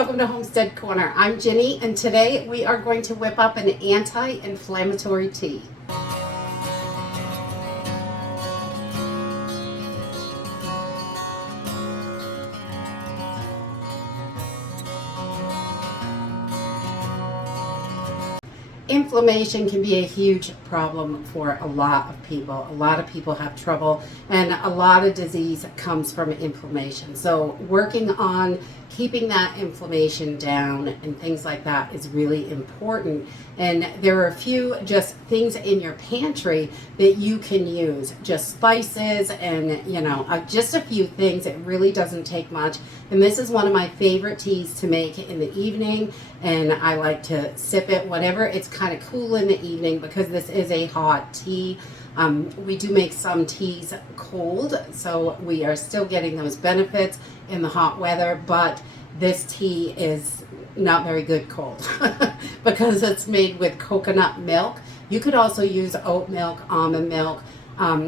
welcome to Homestead Corner. I'm Ginny, and today we are going to whip up an anti-inflammatory tea. Inflammation can be a huge problem for a lot of people. A lot of people have trouble, and a lot of disease comes from inflammation. So working on keeping that inflammation down and things like that is really important. And there are a few just things in your pantry that you can use, just spices and just a few things. It really doesn't take much. And this is one of my favorite teas to make in the evening, and I like to sip it whenever it's kind of cool in the evening, because this is a hot tea. We do make some teas cold, so we are still getting those benefits in the hot weather, but this tea is not very good cold because it's made with coconut milk. You could also use oat milk, almond milk,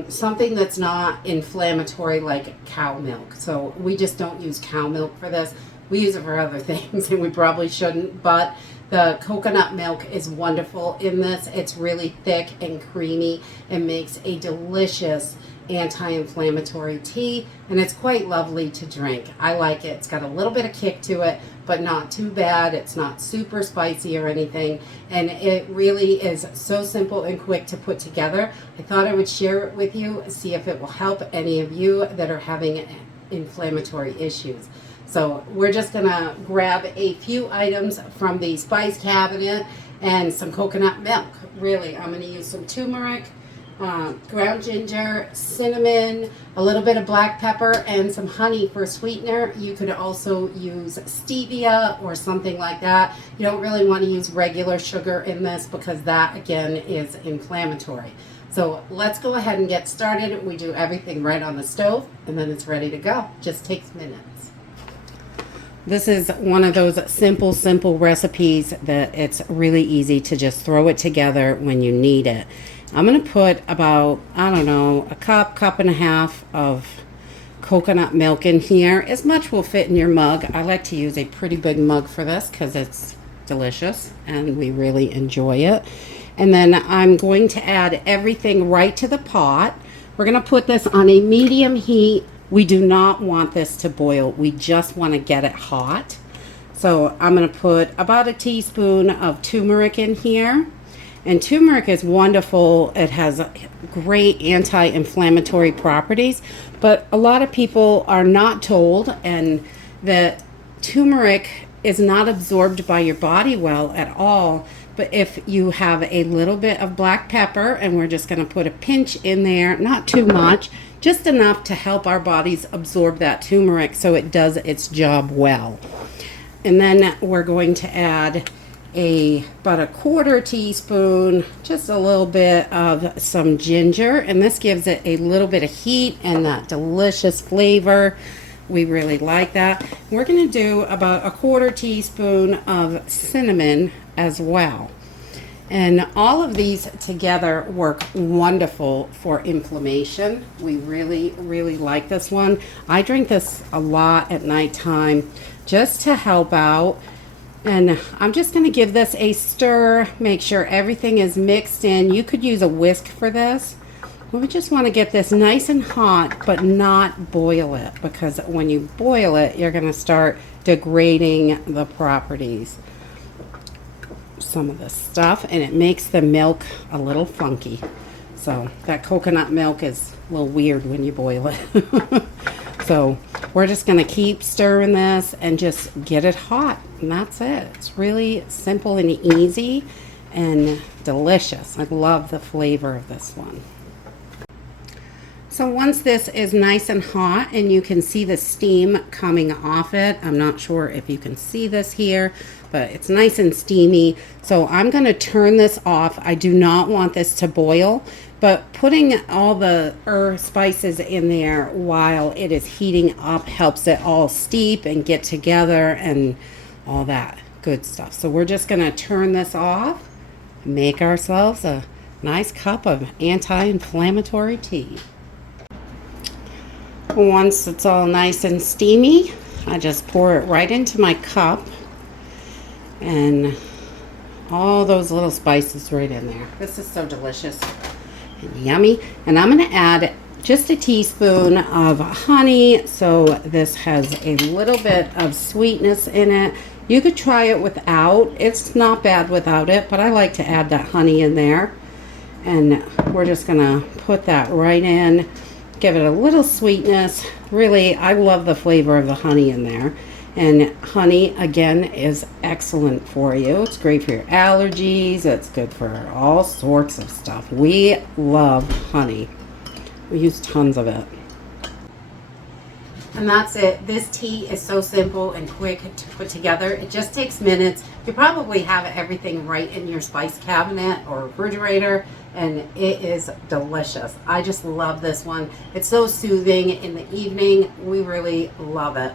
something that's not inflammatory like cow milk. So we just don't use cow milk for this. We use it for other things, and we probably shouldn't, but the coconut milk is wonderful in this. It's really thick and creamy and makes a delicious anti-inflammatory tea, and it's quite lovely to drink. I like it. It's got a little bit of kick to it, but not too bad. It's not super spicy or anything, and it really is so simple and quick to put together. I thought I would share it with you, see if it will help any of you that are having inflammatory issues. So we're just gonna grab a few items from the spice cabinet and some coconut milk. Really, I'm gonna use some turmeric, ground ginger, cinnamon, a little bit of black pepper, and some honey for a sweetener. You could also use stevia or something like that. You don't really want to use regular sugar in this because that, again, is inflammatory. So let's go ahead and get started. We do everything right on the stove, and then it's ready to go. Just takes minutes. This is one of those simple recipes that it's really easy to just throw it together when you need it. I'm going to put about, a cup and a half of coconut milk in here. As much will fit in your mug. I like to use a pretty big mug for this because it's delicious and we really enjoy it. And then I'm going to add everything right to the pot. We're going to put this on a medium heat. We do not want this to boil. We just want to get it hot. So I'm going to put about a teaspoon of turmeric in here. And turmeric is wonderful. It has great anti-inflammatory properties. But a lot of people are not told, and that turmeric is not absorbed by your body well at all. But if you have a little bit of black pepper, and we're just going to put a pinch in there, not too much, just enough to help our bodies absorb that turmeric so it does its job well. And then we're going to add about a quarter teaspoon, just a little bit of some ginger, and this gives it a little bit of heat and that delicious flavor. We really like that. We're going to do about a quarter teaspoon of cinnamon as well. And all of these together work wonderful for inflammation. We really like this one. I drink this a lot at nighttime just to help out. And I'm just going to give this a stir, make sure everything is mixed in. You could use a whisk for this. We just want to get this nice and hot, but not boil it, because when you boil it, you're going to start degrading the properties, some of this stuff, and it makes the milk a little funky. So that coconut milk is a little weird when you boil it. So we're just going to keep stirring this and just get it hot, and that's it. It's really simple and easy and delicious. I love the flavor of this one. So once this is nice and hot and you can see the steam coming off it, I'm not sure if you can see this here, but it's nice and steamy. So I'm going to turn this off. I do not want this to boil, but putting all the spices in there while it is heating up helps it all steep and get together and all that good stuff. So we're just going to turn this off and make ourselves a nice cup of anti-inflammatory tea. Once it's all nice and steamy, I just pour it right into my cup. And all those little spices right in there. This is so delicious and yummy. And I'm going to add just a teaspoon of honey, so this has a little bit of sweetness in it. You could try it without. It's not bad without it, but I like to add that honey in there. And we're just going to put that right in. Give it a little sweetness. Really, I love the flavor of the honey in there. And honey, again, is excellent for you. It's great for your allergies. It's good for all sorts of stuff. We love honey. We use tons of it. And that's it. This tea is so simple and quick to put together. It just takes minutes. You probably have everything right in your spice cabinet or refrigerator, and it is delicious. I just love this one. It's so soothing in the evening. We really love it.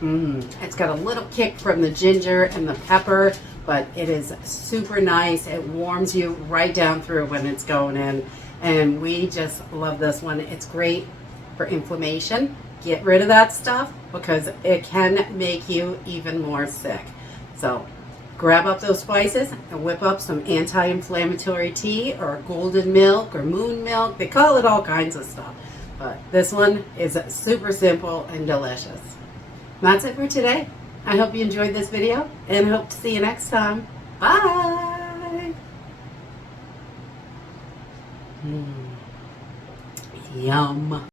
It's got a little kick from the ginger and the pepper, but it is super nice. It warms you right down through when it's going in, and we just love this one. It's great for inflammation. Get rid of that stuff because it can make you even more sick. So grab up those spices and whip up some anti-inflammatory tea or golden milk or moon milk. They call it all kinds of stuff. But this one is super simple and delicious. That's it for today. I hope you enjoyed this video and hope to see you next time. Bye! Yum.